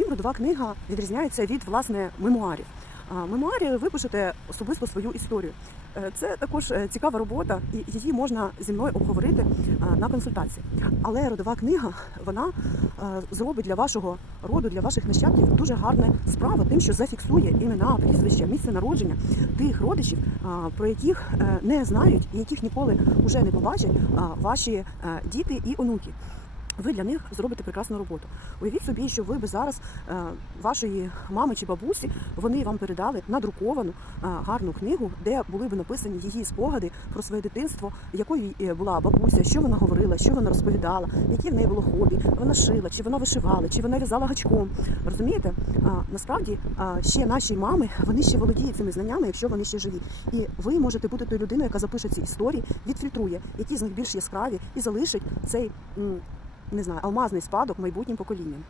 чим родова книга відрізняється від власне мемуарів? Мемуарі ви пишете особисто свою історію. Е, Це також е, цікава робота, і її можна зі мною обговорити на консультації. Але родова книга вона е, зробить для вашого роду, для ваших нащадків дуже гарна справа, тим, що зафіксує імена, прізвища, місце народження тих родичів, про яких не знають і яких ніколи вже не побачать ваші діти і онуки. Ви для них зробите прекрасну роботу. Уявіть собі, що ви би зараз е, вашої мами чи бабусі вони вам передали надруковану е, гарну книгу, де були б написані її спогади про своє дитинство, якою е, була бабуся, що вона говорила, що вона розповідала, які в неї було хобі, вона шила, чи вона вишивала, чи вона в'язала гачком. Розумієте? Насправді ще наші мами вони ще володіють цими знаннями, якщо вони ще живі. І ви можете бути тою людиною, яка запише ці історії, відфільтрує, які з них більш яскраві, і залишить цей. Не знаю, алмазний спадок майбутнім поколінням.